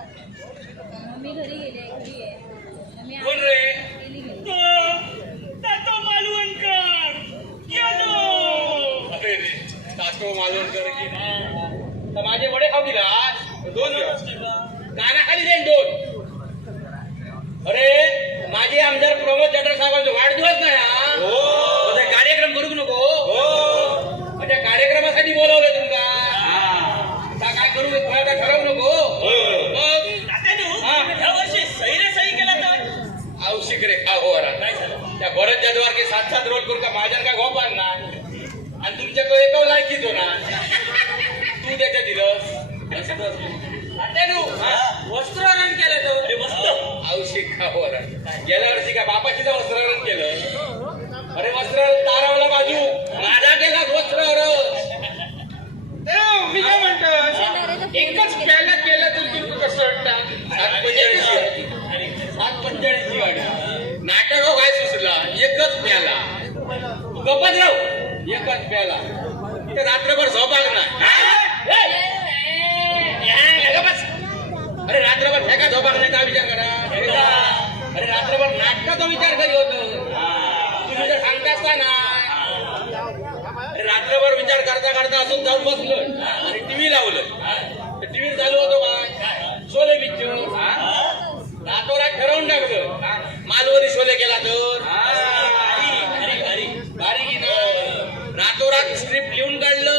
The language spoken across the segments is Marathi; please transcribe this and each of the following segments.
मम्मी घरी गेले घरी मालवणकर. की तर माझे वडे खाऊ दिला दोन कानाखाली जाईन दोन. अरे माझे आमदार प्रमोद चटर साहेबांचा वाढदिवस नाही हा मग ते कार्यक्रम करू नको म्हणजे कार्यक्रमासाठी बोलवलं तुमका आता काय करू तुला काय ठरवू नको मग या वर्षी सही रे सही केला तर औशिक रे खा हो अरा. भरत जाधवार के सात सात रोल करून का? माझ्या काय गोपाल ना आणि तुमच्याकडे एक लायकीच हो ना? तू त्याच्या दिलंस. वस्त्रहरण केलं तो. अरे मस्त. हो अरा. गेल्या वर्षी का बापाची तर वस्त्रहरण केलं? अरे वस्त्र तारावला बाजू माझा केला वस्त्रहरण मी काय म्हणतो एकच प्याला केलं तर तुला कसं वाटतं सात पंचेचाळीसची सात पंचेचाळीसची गाडी नाटक हो काय सुचला एकच प्याला तू गप्पत राहू एकच प्याला इथे रात्रभर झोपाग नाही. अरे रात्रभर ठेका झोपाग नाही का विचार करा अरे रात्रभर नाटकाचा विचार करी होत. तुम्ही जर सांगताच का नाही रात्रभर विचार करता करता असून जाऊन बसलं आणि टीव्ही लावलं टीव्ही चालू होतो काय शोले पिक्चर. रातोरात ठरवून टाकलं. मालवणी शोले केला तर भारी की नाही रातोरात स्क्रिप्ट लिहून काढलं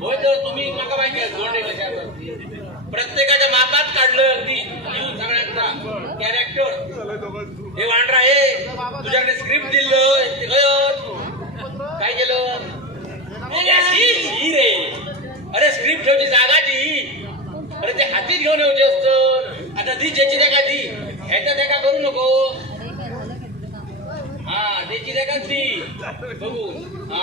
होय तर तुम्ही नका माहिती जोडले कशावर प्रत्येकाच्या मापात काढलं अगदी. सगळ्यांचा. कॅरेक्टर हे वांड्रा हे तुझ्याकडे स्क्रिप्ट दिलं ते काय केलं? ही रे. अरे स्क्रिप्ट ठेवची जागाची अरे ते हातीत घेऊन येऊचे असत आता ती ज्याची जागा ती ह्याच्या जागा करू नको. का हा त्याची जागा ती बघू. हा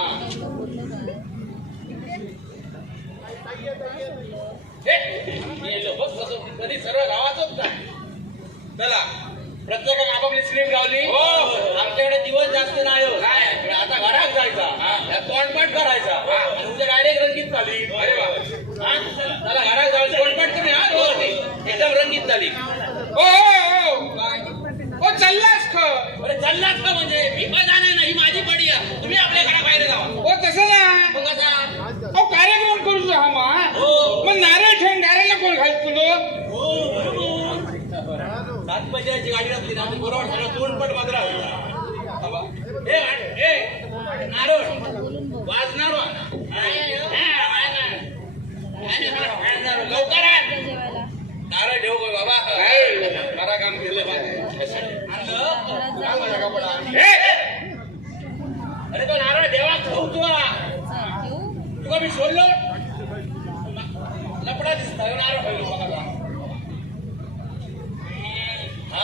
हे, गेलो बघ कसं कधी सर्व गावातच नाही चला. प्रत्येकाने आपापली स्क्रीप लावली. आमच्याकडे दिवस जास्त नाही हो. काय? आता घरात जायचा. तोंडपाठ करायचा. उद्या डायरेक्ट रंगीत झाली अरे वा. हा? चला घरात जायचं तोंडपाठ कमी हा रोज एकदम रंगीत झाली ओ, ओ काय ओ चाललास ख अरे चाललाच का म्हणजे? मी पण जाणार नाही. ही माझी पडी आहे. तुम्ही आपल्या घराबाहेर जावा. ओ तसं ना. मग कसा ओ कार्यक्रम करू हा मा हो मग नारळ ठेवून नारळला कोण घाल तुलो सात पंचायतची गाडी असली ना बरोबर सगळं. ए वाट- ए नारळ वाजणार. हा. लवकर आण. नारळ ठेव गं बाबा बरा काम केलं बा. आणलं? काय माझा कपडा? ए, ए. अरे तो नारळ देवा खाऊ तुला तुला मी सोडलो लपडा दिसता नारळ खाऊ बघा हा.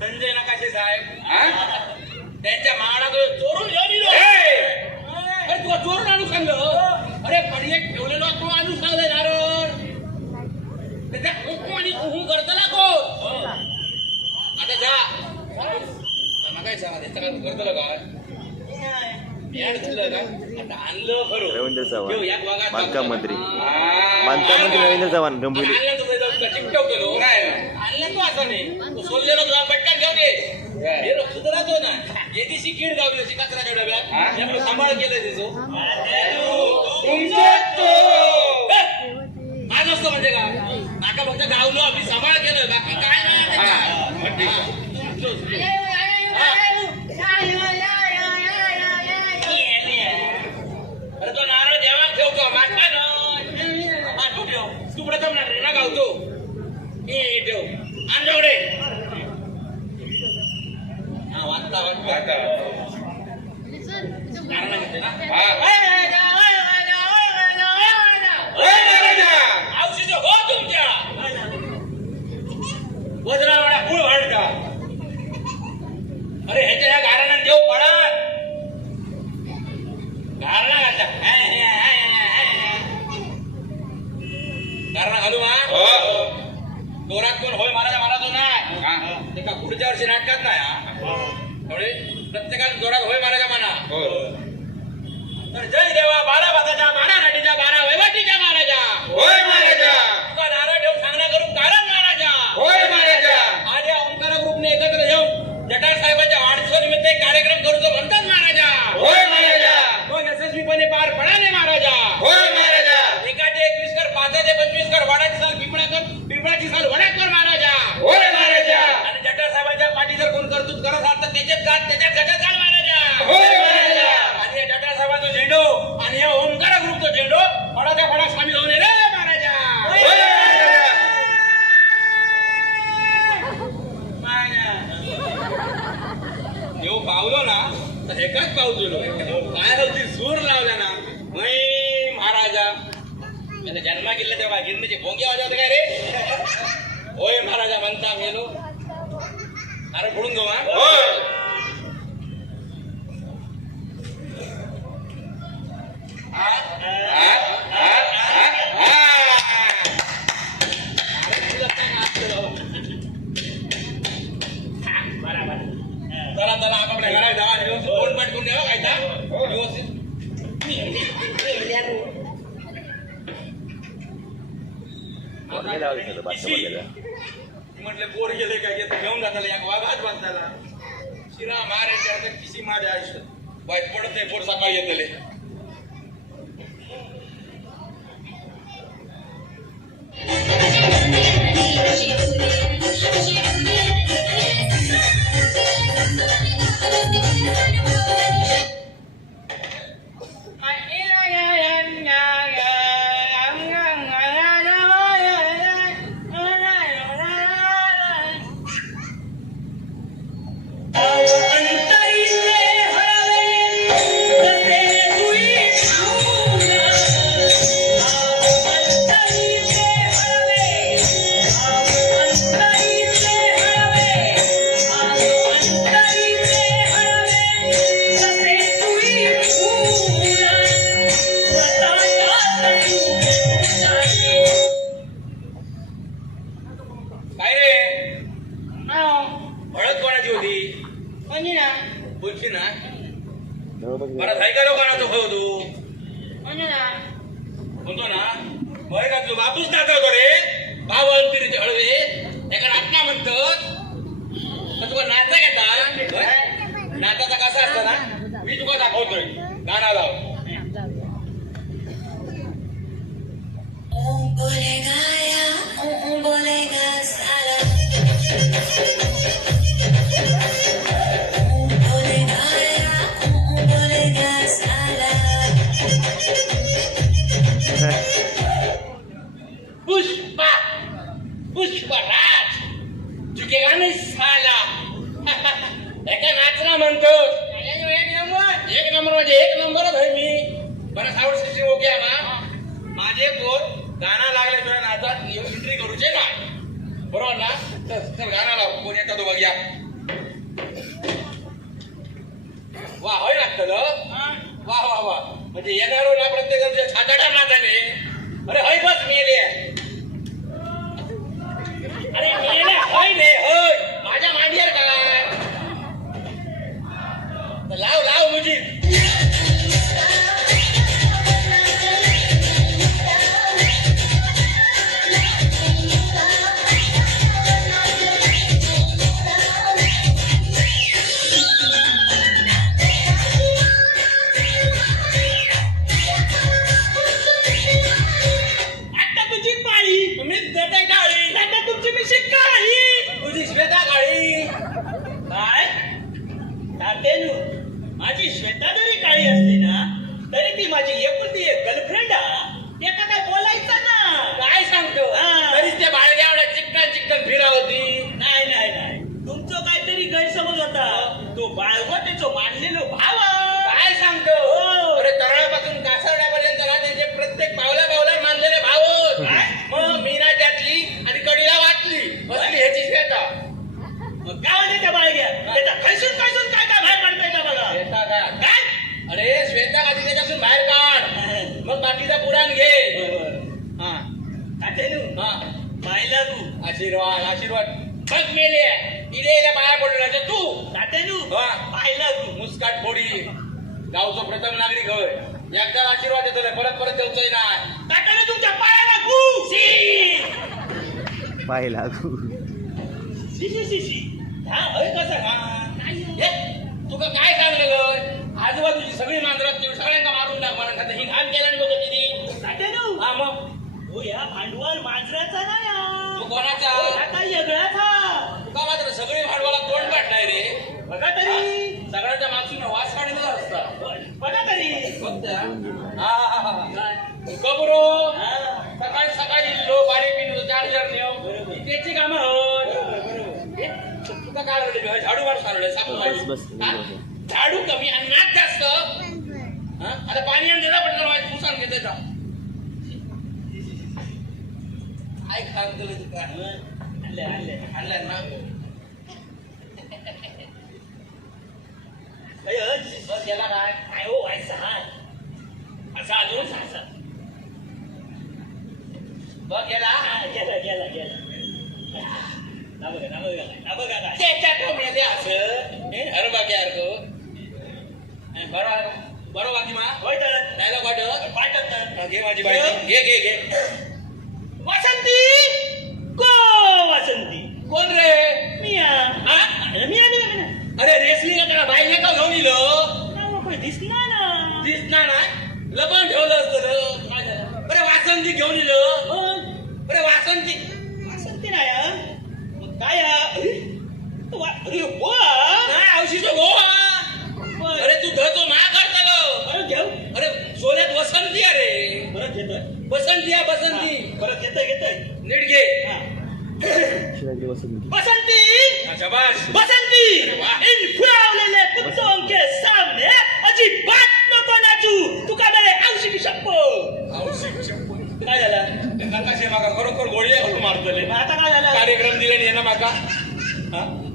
संजय नकाशे साहेब. त्यांच्या माडात चोरून घेऊन. अरे तुला चोरून आणू सांगलं अरे पडियेत ठेवलेलो तू आणू सांगलं नारळ. त्याच्या हुकू आणि उहू करतला को आता जा. त्यांना काय सांगा त्याच्या काय करतलं का रवींद्र चव्हाण. बांधकाम मंत्री. बांधकाम मंत्री रवींद्र चव्हाण हे दिवशी कीड गावली होती कचऱ्याच्या डब्यात. त्यामुळे सांभाळ केलं त्याचं तुमचं तो. माझं असतं म्हणजे का? नाका फक्त गावलो आम्ही सांभाळ केलं. बाकी काय नाही त्याच्यात. अरे तो नारळ देवा ठेवतो मागता ना हा तू ठेव तू प्रथम ना रेना गावतो हे ठेव आमच्याकडे हा वाचता वाचता नारळ घेते ना औषध हो तुमच्या वज्रावाडा फुल वाढता अरे ह्याच्या ह्या गारांना देव पडत गारणा घालता गारणा घालू मा जोरात कोण होय महाराजा महाराज नाही ते का पुढच्या वर्षी नाटकात नाही हा त्यामुळे प्रत्येकाने जोरात होय महाराजा म्हणा तर जय देवा बारा भाताच्या बारा नाटीच्या बारा वैवाटीच्या महाराजा होय महाराजा एकाचे एकवीस कर पाचाचे पंचवीस कर वडाची साल पिंपळा कर पिंपळाची साल वड्यात कर महाराजा होय महाराजा आणि जटा साहेबांच्या पाठी जर कोण कर्तृत्व करत असाल तर त्याच्यात घाल त्याच्यात गटात घाल महाराजा होय महाराजा आणि या जटा साहेबांचा झेंडो आणि या ओंकार ग्रुपचा झेंडो फडाच्या फडा सामील होऊन रे महाराजा होय महाराजा येऊ पावलो ना तर एकाच पावतो काय होती सूर लावला ना मै महाराजा. आता जन्मा गेला तेव्हा गिरण्याचे भोंगे वाजवत काय रे? होय महाराजा म्हणता मेलो. अरे फोडून जाऊ हा? होय. हा? म्हटलं पोर गेले काय घेऊन जाताला या वाघात बांधताला शिरा मारे किसी माझ्या आयुष्यात. वाईट पडत नाही पोर सकाळी येतले. म्हणतो ना बरं का तू रे भाव अंतिरीचे हळवे एका नाटना म्हणतात तर तुला नाचा घेता नाचाचा कसा असतं ना मी तुला दाखवतोय गाणं लाव पुष्पा पुष्पराज. झुकेगा नाही साला. एका नाचना म्हणतो. एक नंबर एक नंबर म्हणजे एक नंबरच आहे मी. बरं सावड सिस्टीम ओके आहे ना? माझे पोर गाणं लागल्याशिवाय नाचात एंट्री करूचे ना. बरोबर ना? चल चल गाणं लाव. कोण येतात तो बघूया वा होय लागतं वा वा वा. म्हणजे येणार ना प्रत्येकाच्या छाताडा नाचाने अरे होय बस मेले अरे मेले होय रे होय. माझ्या मांडीवर काय? लाव लाव मुजी. बाहेर काढ. मग बाकीचा पुराण घे. हा. हा. माय लागू आशीर्वाद आशीर्वाद. बघ मेले. इले इले पाया पडला तू. तात्यानू हा. माय लागू मुस्काट फोडी. गावचो प्रथम नागरिक होय. एकदा आशीर्वाद देतो परत परत देतोय ना तात्यानू तुमच्या पायाला गू सी पाय लागू. सी सी सी सी हा होय कसा? हे, तुका काय सांगलेलं? आजूबाजूची सगळी मांजरात तुम्ही सगळ्यांना मारून टाक मला खात. ही घाण केला बघ तिने हा मग. हो या भांडवल मांजराचा ना या. कोणाचा? आता येगळाचा तुका मात्र सगळी भांडवला तोंड पाडणार रे. बघा तरी. सगळ्याच्या मागसून वास काढलेला असता बघा तरी. फक्त हा? हा हा बरो. सकाळी सकाळी इल्लो बारीक पिलो चार हजार नेव त्याची कामं होत तुका काय झाडू मार सारवलं सांगू बस झाडू कमी आणि नाच जास्त. आता पाणी आणि देता पटकन वाईट तू सांग घेते काय खान तुला तुका आणलं आणलं आणलं ना. अय्य, बस गेला काय? काय हो व्हायचं हा असा अजून असं. बघ गेला गेला गेला. गेला ना बघा ना बघा ना बघा त्याच्या कमळ्याले असं. अरे बाकी यार बरं बरं वाटी मा डायलॉग वाटत वाटत घे माझी बाई घे घे घे वासंती को वासंती कोण रे मिया हा? मी आणि मी अरे रेसलिंग त्याला बाई का घेऊन इलो ना दिसणार ना दिसणार नाही लपण ठेवलं असतं रे. काय झालं? बरं वासंती घेऊन इलो बरं वासंती वासंती नाही काय? अरे वा- अरे वा नाही औषध गोवा बरं अरे तू धतो मा करतालो बरं घेऊ अरे सोन्यात वसंती अरे परत घेतोय बसंती आहे बसंती. परत घेतोय घेतोय नीट घे. हा. बसंती. शाबास. बसंती. इन फुलावलेले कुत्तों के सामने. अजिबात नको नाचू. तुका मेरे औषधी शप्पो औषध शपथ. काय झालं? नकाशे माका खरोखर गोळी आहे मारतले आता काय झालं? कार्यक्रम दिले नाही ना माका?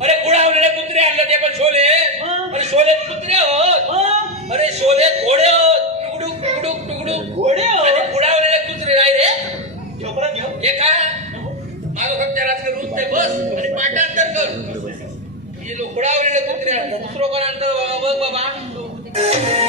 अरे कुडावलेले कुत्रे आणले ते पण शोले. अरे शोलेत कुत्रे होत. अरे शोलेत घोडे होत. टुकडुक टुकडुक टुकडुक. घोडे हो आणि कुडावलेले कुत्रे नाही रे घेऊ परत घेऊ हे काय माझं फक्त रात्र रूप ते बस आणि पाठांतर कर हे लोक कुडावलेले दुसरं कोण बघ बाबा।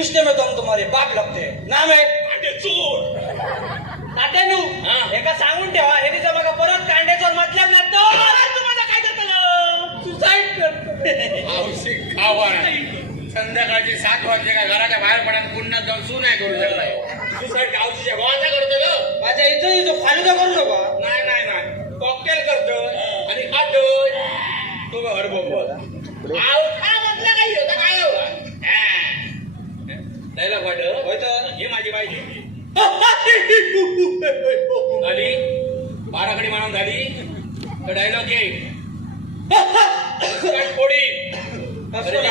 रिश्ते में तो हम तुम्हारे बाप लगते हैं। नाम है? चोर। तात्यानू हा. एका सांगून ठेवा हे तिचं परत कांड्याचं मतलब ना तो तुम्हाला काय करतो सुसाईड करतो. औषध खावा. संध्याकाळचे सात वाजले का घराच्या बाहेर पडा पुन्हा जाऊन सू नाही करू शकता सुसाईड करतो ग. माझ्या इथं इथं फालुदा करू नका. नाही नाही नाही. कॉकटेल करतो. आणि खातो. तो घर बोंबल आव खा म्हटलं काही होता काय हो डायलॉग वाट तर हे माझी बाई झाली बाराखडी म्हणून झाली तर डायलॉग घे फोडी अरे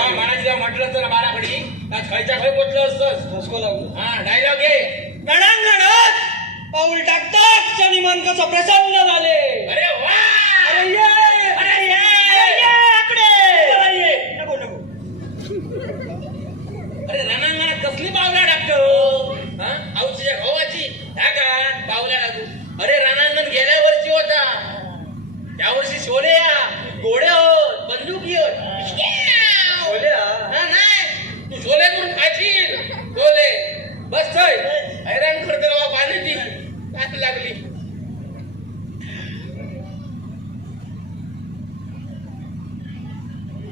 जेव्हा म्हटलं ना बाराखडी त्या खायच्या खाय पोचलं असतंस हा डायलॉग घे रणांगणात पाऊल टाकताच शनी मन कसं प्रसन्न झाले अरे वा अरे ये अरे ये अरे ये आकडे अरे ये नको नको अरे रणांगणात कसली पावला टाकतो हा औषच्या भावाची ह्या का पावला टाकू अरे रणांगण गेल्या वर्षी होता त्या वर्षी शोले या घोडे होत. बंदुकी होत नाही. तू शोले करून खाशील. शोले. बस थंय हैराण करते बाबा पाण्याची काय लागली.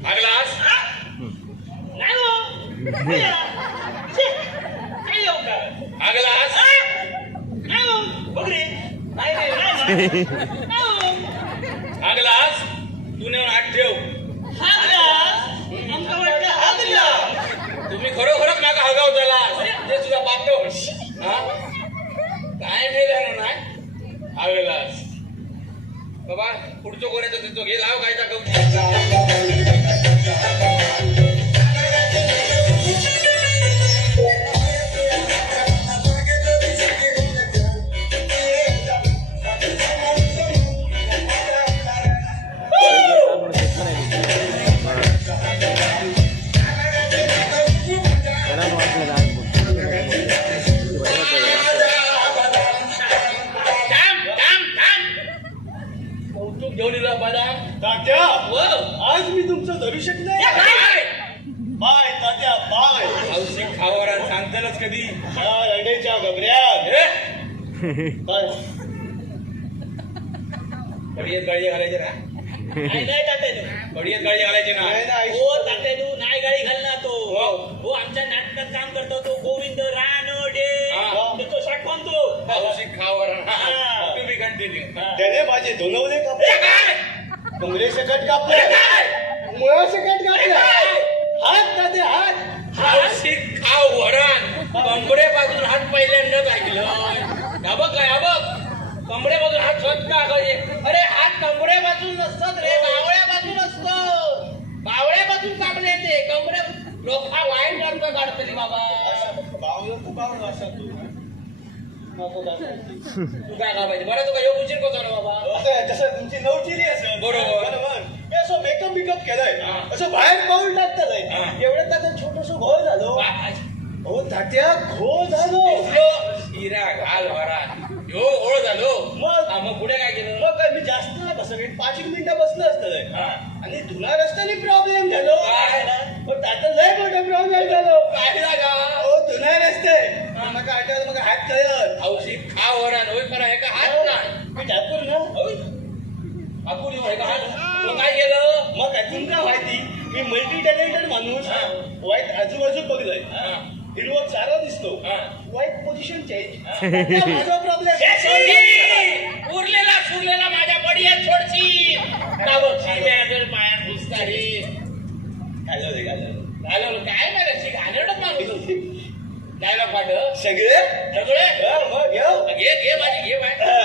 लागलास नाही हो. लागलास हा? नाही हो. बघ रे. नाही रे, नाही, नाही. नाही हो. लागलास तू नेऊन आठ ठेव हागला. आमका वाटलं हागला. तुम्ही खरोखरच मागा हगावताला ते सुद्धा पाहतो हा काय नाही झालं नाही हगलास बाबा पुढचं कोणाचं तिथं घे लाव काय टाकव काय? कडियत गाळी घालायचे ना. नाही नाही तात्यानू. कडियत गाळी घालायचे ना. नाही नाही. हो तात्यानू नाही गाडी तो. हो. हो आमच्या नाटकात काम करतो तो गोविंद रानडे. तो साठवण तो. खावर. तुम्ही कंटिन्यू त्याने माझे धुनवले का कमरे सकट हे कापले. काय? मुळा सकट कापले? हात ताते हात. औषध खाव वरण कंबरेपासून हात पहिल्यांदाच ऐकलं. हा बघ काय हा बघ कंबरेपासून हात स्वतः अरे हात कंबरेपासून नसतात रे बावळ्यापासून असतं बावळ्यापासून कापले ते. कंबरे लोक हा वाईट रंग काढतली बाबा. नको. तू काय कापायचे? बरं तू काय योग उशीर कोचा बाबा. असं आहे, जसं तुमची नवचिरी असेल बरोबर. बरोबर. मी असं मेकअप बिकअप केलंय. हा. असं बाहेर पाऊल टाकतात हा. एवढ्यात आता छोटस घोळ झालो. हो तात्या घोळ झालो. हिरा घाल वरा यो ओळ झालो मग? हा, मग पुढे काय केलं? मग काय मी जास्त नाही बसलो एक पाच एक मिनिटं बसलं असतं. हा. आणि धुना रस्त्याने प्रॉब्लेम झालो. काय? पण तात्या लय मोठा प्रॉब्लेम झालो. काय लागा? हो धुना रस्ते मग आठवलं मग हात कळत औषध खा वरण होय खरं आहे का हात नाही? मी ठाकूर ना. होय. अपुरी होय का हात? मग काय केलं? मग काय तुमका माहिती मी मल्टी टॅलेंटेड माणूस. हा. वाईट आजूबाजू बघलोय हा. हिरवा चारा दिसतो. हा. वाईट पोझिशन चेंज माझा प्रॉब्लेम सोडशी! उरलेला सुरलेला माझ्या सोडशी! का बघ शिव्यागर पायात घुसता रे घालव रे घालव झालं काय रे घाणेरडच माणूस डायलॉग पाठ सगळे? सगळे? हा, मग घेऊ. घे घे माझी घे बाय हा.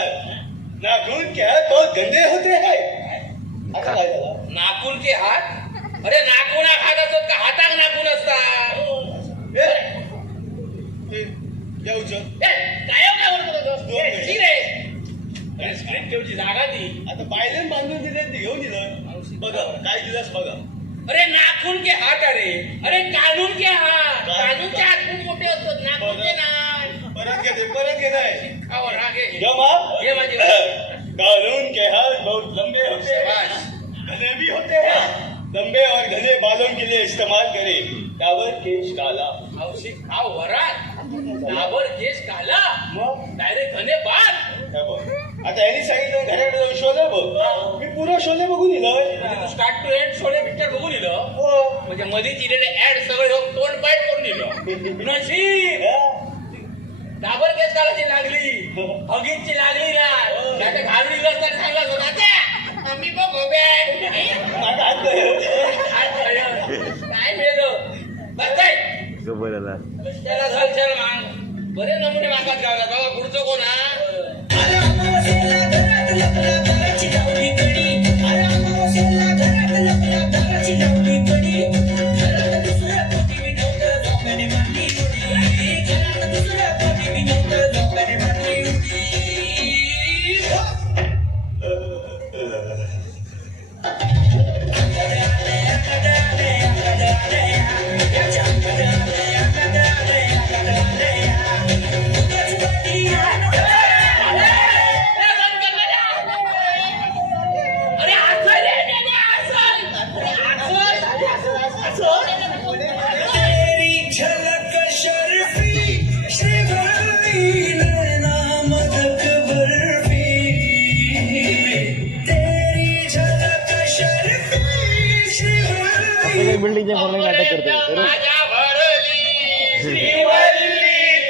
नाखून क्या तो गंदे होते. है नाकून के हात अरे नाकूना खात असत का हाताक नाकून असतात ए, ए, येऊचं. ए, काय हो काय बोलतो तो? ए, शी रे. अरे स्क्रिप्ट ठेवची जागा ती आता बायलेन बांधून दिले ते घेऊन दिलं बघा काय दिलंस बघा अरे नाखून के हात अरे अरे कानून के हात कानूनचे हात खूप मोठे असतात नाखूनचे नाही परत घेते परत घेत आहे खावर हा घे जमा घे माझी कानून के हाथ बहुत लंबे होते हैं शाबाश. घने भी होते हैं लंबे और घने बालों के लिए इस्तेमाल करें टावर केश काला औषध खाव वरात डाबर केस काला मग डायरेक्ट घने बाल काय बघ. आता यांनी सांगितलं घराकडे जाऊन शोले बघ मी पुरं शोले बघून म्हणजे दिलं तू स्टार्ट टू एंड सोडे पिक्चर बघून दिलं हो म्हणजे मध्ये दिलेले ऍड सगळे हो तोंड पाईट करून दिलं. नशीब! डाबर केस कालाची लागली. हगीची लागली ना. घालून दिलं तर सांगलं होतं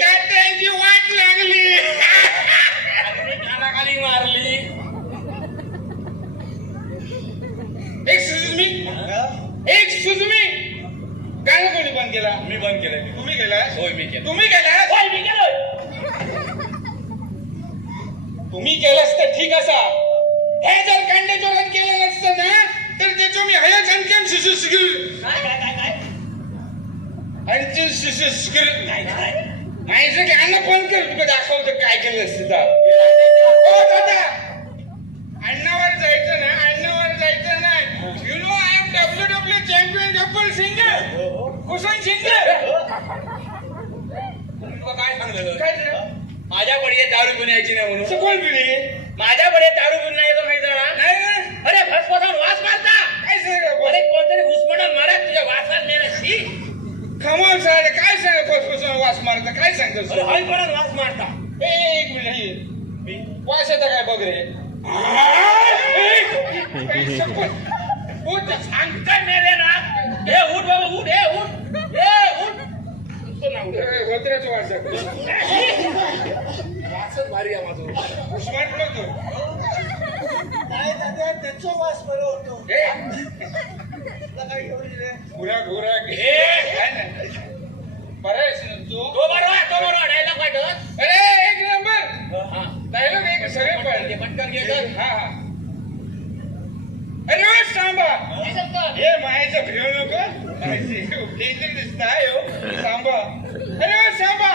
तात्यांची वाट लागली. कानाखाली मारली. एक्सक्यूज मी एक्सक्यूज मी गाणं कोणी बंद केला? मी बंद केलंय. तुम्ही केलाय? होय मी केलं तुम्ही केलाय? होय मी केलं तुम्ही केलंस तर ठीक असा. हे जर कांडेचोरण केलं नसतं ना तर त्याचं मी हयाच आणखीन शिशु शिकल काय काय काय? काय शिशु शिकल. नाही जर गाणं फोन कर तुला दाखवतं काय केलं असतं हो दादा. अण्णावर जायचं ना अण्णावर जायचं नाही you know I am W W champion double singer cushion singer काय सांगलं काय? माझ्याकडे दारू पिऊन यायची नाही म्हणून. कोण पिढी माझ्याकडे दारू पिऊन नाही येतो माहिती ना? नाही? अरे भस्मधान वास मारता. काय अरे कोणतरी घुसमटून मारा तुझ्या वासात नेण्याची खमोल सारे काय सांगा वास मारता? काय सांगतोस अरे हाय परत वास मारता. ए, एक मिनिट. हे. वास येता काय बघ रे. हो, सांगताय मेले ना. ए उठ बाबा उठ ए उठ. ए उठ. तो ना उठ. ए, होत्र्याचं वास आहे. वासच भारी आहे माझं. काय दादा त्याचा वास बरं होतो. ए, घुरा घुरा घे. बरं आहेस ना तू. तो बरोबर तो बरोबर डायलॉग वाटत. अरे एक नंबर. हा. डायलॉग एक सगळे पण पटकन घे तर. हा हा. अरे ओ सांबा. हे. मायाचं भिळ नको. डेंजर दिसताय हो सांबा. अरे ओ सांबा.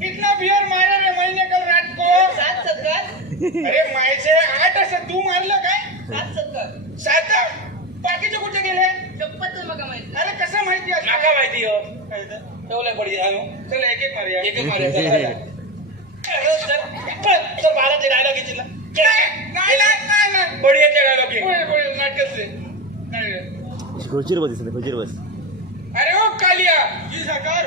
कितना बियर मारा रे महीने कल रात को सात सत्कार अरे मायचे आठ असं तू मारलं काय? सात सत्कार सात शपथ मग माहिती. अरे कसं माहिती? नाका माहिती हो? ठेवलंय पडी चला एक एक मारूया. एक एक मारूया, चला, चला. सर बाळाचे डायलॉग घेतील नाही नाही नाही, नाही नाही. बडी येते डायलॉग घे. पुढे पुढे नाटकच. आहे. नाही, नाही. खुर्चीर बस दिसते बस. अरे ओ कालिया. जी सरकार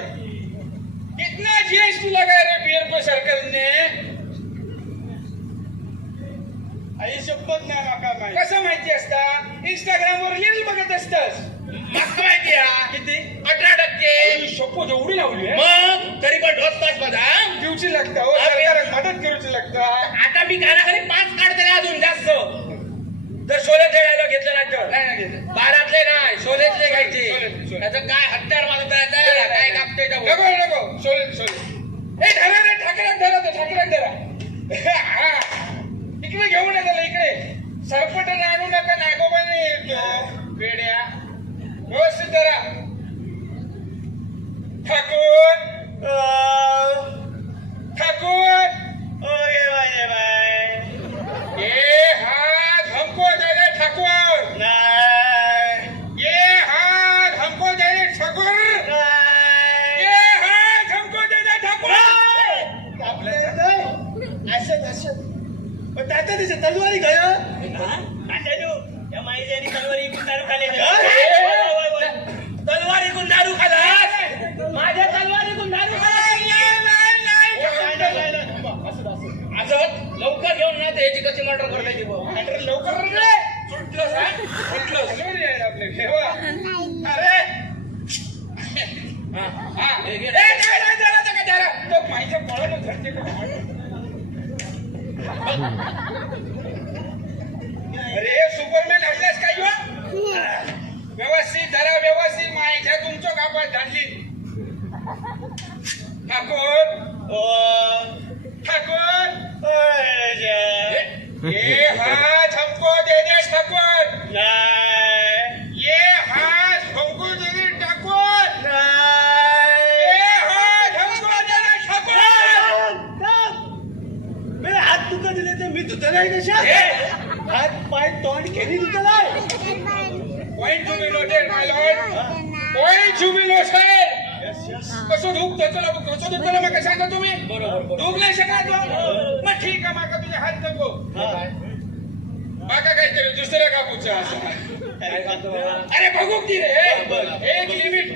कितना जीएसटी लगाया रे बियर पे सरकार ने. आई शपथ नाही माका माहिती कसं माहिती असता? इंस्टाग्राम वर रील बघत असतस. माका माहिती किती? अठरा टक्के. शपथ एवढी लावली आहे? मग तरी पण ढोसताच बदाम दिवची लागता हो हा, सरकारक मदत करूची लागता. आता मी कानाखाली पाच काढते अजून जास्त. जर शोलेचे डायलॉग घेतले नाही तर. नाही नाही घेत. बारातले नाही शोलेतले घ्यायचे. शोले, शोले. त्याचं काय हत्यार माझं तयार आहे, काय नको नको. सोले सोले ए धरा रे ठाकराक धरा ते ठाकराक धरा. हा. इकडे घेऊन ये त्याला इकडे. सरपट आणू नका नागोबाने. येतो वेड्या. व्यवस्थित धरा ठाकूर ठाकूर ओके माझे बाय ये हाथ हमको दे दे ठाकुर। नाही ये हाथ हमको दे दे ठाकुर। ये हाथ हमको दे दे ठाकुर असत असत पण तात्या तिचे तलवारी गय तात्यानो या माहिती आणि तलवारी इकून दारू खाले तलवार इकून दारू खालास माझ्या तलवार इकून दारू खालास असं लवकर घेऊन ना याची कशी मर्डर करायची बघ अरे लवकर रे सुटलं? सुटलं आपले ठेवा अरे. हा. हा. हे. तो माईच्या पळाला धरते? अरे सुपरमॅन हल्ल्यास काय? व्यवस्थित धरा व्यवस्थित. माईच्या तुमचं कापात धरली ठाकूर. ठाकूर. ये हाथ हमको दे दे ठाकुर ये हाथ हमको दे दे ठाकुर ये हाथ हमको दे दे ठाकुर हात दुखत दिले तर मी धुत नाही कशा हात पाय तोंड केली धुत नाही point to be noted my lord point to be noted कसं धूप त्याचं कसं धूक त्याला मग सांगा तुम्ही धूक नाही शकत तो? मग ठीक आहे माका तुझे हात नको माका काहीतरी दुसऱ्या कापूचं असं अरे बघू की रे एक लिमिट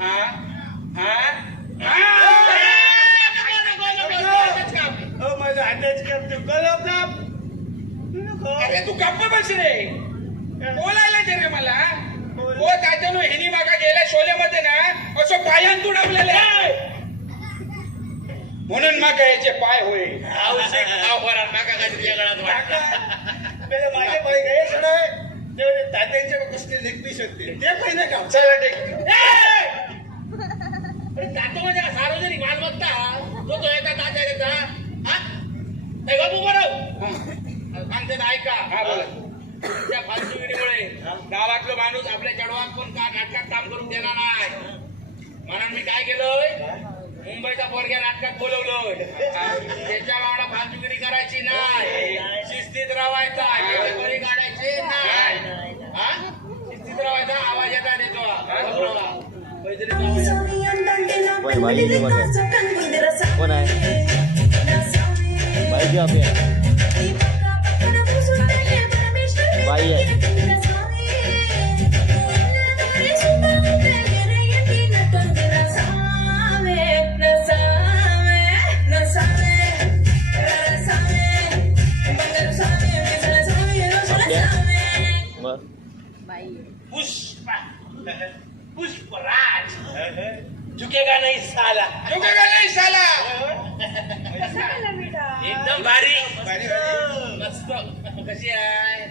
हा हा हा अरे तू गप्प बस रे बोलायला येते रे मला हो त्याच्यानं हिनी मागा गेल्या शोलेमध्ये ना असं पायान तू डाबलेलं आहे म्हणून मागा याचे पाय होय. नका काहीतरी वेगळाच वाटतं. पहिले माझे पाय गए सडाय कसले होते ते पहिले का? चला अरे तातो म्हणजे सार्वजनिक मालमत्ता. तो तो एका तात्या देता. हा? बाबू बरं. सांगते ना ऐका. हा बोला त्या फालतूगिरीमुळे गावातलं माणूस आपल्या चढवात पण का नाटकात काम करून देणार नाही म्हणून मी काय केलं मुंबईचा पोरग्या नाटकात बोलवलं त्याच्या वाडा फालतुगिरी करायची नाही. शिस्तीत रावायचा. बळी काढायची नाही. हा? शिस्तीत रावायचा. आवाज येता देतो बाई कोण आहे. बाई आहे. पुष्पा. पुष्पराज. झुकेगा नहीं साला. तुका का नाही साला. एकदम भारी. मस्त. कशी आहे?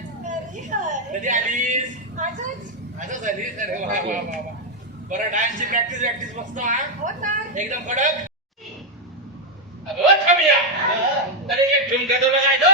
कधी आलीस? आजच? आलीस? अरे वा वा वा वा. बरं डान्सची प्रॅक्टिस प्रॅक्टिस मस्त हा? एकदम कडक. अगं थांबया तरी एक ठुमका तुला काय दो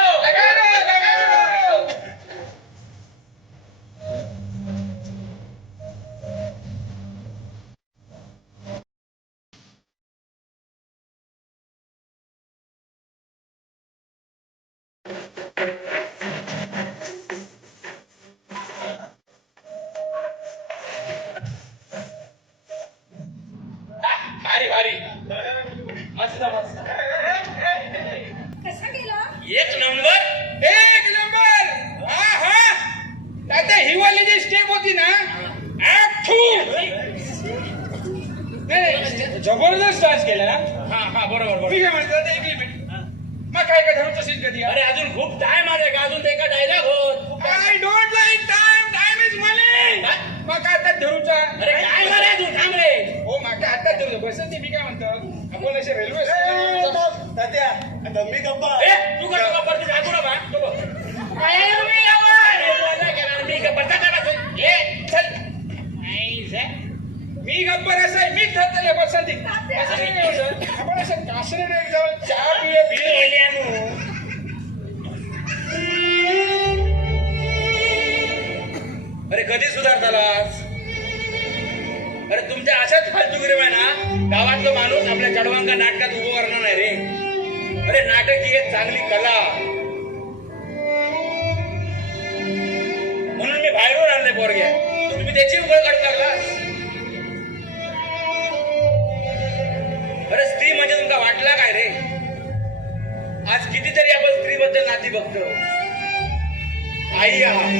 केला ना? हा हा बरोबर मी बरोबर काय म्हणतो आता एक लिमिट मग काय काय धरून तशीच कधी? अरे अजून खूप टाइम आहे का? अजून ते का डायलॉग होत I don't like time time is money काय? मग आता धरूचा अरे काय मारे अजून? थांब रे हो माका आता धरू बस ते मी काय म्हणतो? आपण असे रेल्वे तात्या दम्मी गप्पा. ए तू का तुका परत जागू ना बा तू बघ. काय मी? हे बोलला की ना, मी का बरका का बसून? ए चल. नाही, से. मी गप्पर असं आहे मी ठरतले बस असं नाही. आपण असं कासरे नाही जाऊन चहा पिऊया बिल गेल्यानं. अरे कधी सुधारतालास? अरे तुमच्या अशाच फालतुगिरी आहे ना गावातलं माणूस आपल्या चढवांका नाटकात उभं करणार नाही रे. अरे नाटक ही एक चांगली कला. म्हणून मी बाहेरून आणले पोरगे तुम्ही त्याची उघड लागलास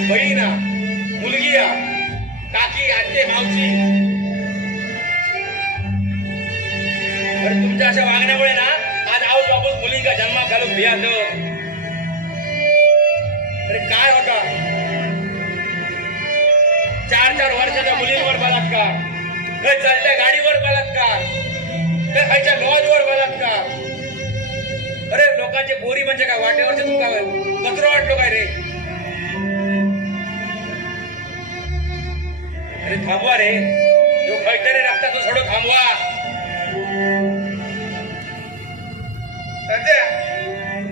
बहिणा मुलगिया मुलगी काकी आते मावशी अरे तुमच्या अशा वागण्यामुळे ना आज आऊस बापूस मुलींचा जन्मात घालून भियात अरे काय होता? चार चार वर्षाच्या मुलींवर बलात्कार. तर चालत्या गाडीवर बलात्कार. तर खायच्या लॉजवर बलात्कार. अरे लोकांचे बोरी म्हणजे काय? वाटेवरचे तुमका कचरो वाटलो काय रे? अरे थांबवा रे. जो खैतरी रक्ता तो सोडो थांबवा.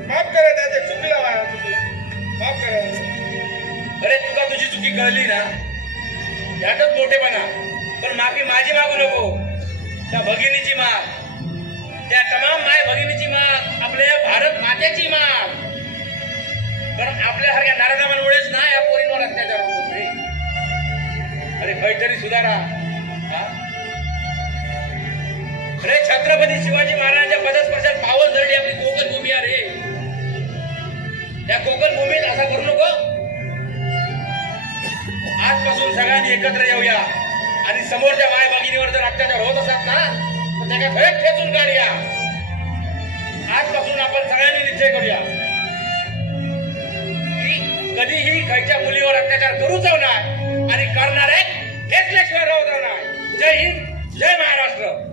माफ करा तात्या चुकला माफ करा. अरे तुका तुझी चुकी कळली ना? यातच मोठेपणा. पण माफी माझी मागू नको. त्या भगिनीची माग. त्या तमाम माय भगिनीची माग. आपल्या या भारत मातेची माग. कारण आपल्यासारख्या नारदामांमुळेच ना या पोरींवर अत्याचार होत. अरे काहीतरी सुधारा. हा? अरे छत्रपती शिवाजी महाराजांच्या पदस्पर्शात पावन जळली आपली कोकण भूमी अरे त्या कोकण भूमीत असा करू नको. आजपासून सगळ्यांनी एकत्र येऊया. आणि समोरच्या बाय भगिनीवर जर अत्याचार होत असतात ना तर त्या खरंच खेचून काढूया. आजपासून आपण सगळ्यांनी निश्चय करूया. की कधीही खायच्या मुलीवर अत्याचार करूच नाही आणि करणार आहेत घेतल्याशिवाय राहू जय हिंद जय महाराष्ट्र.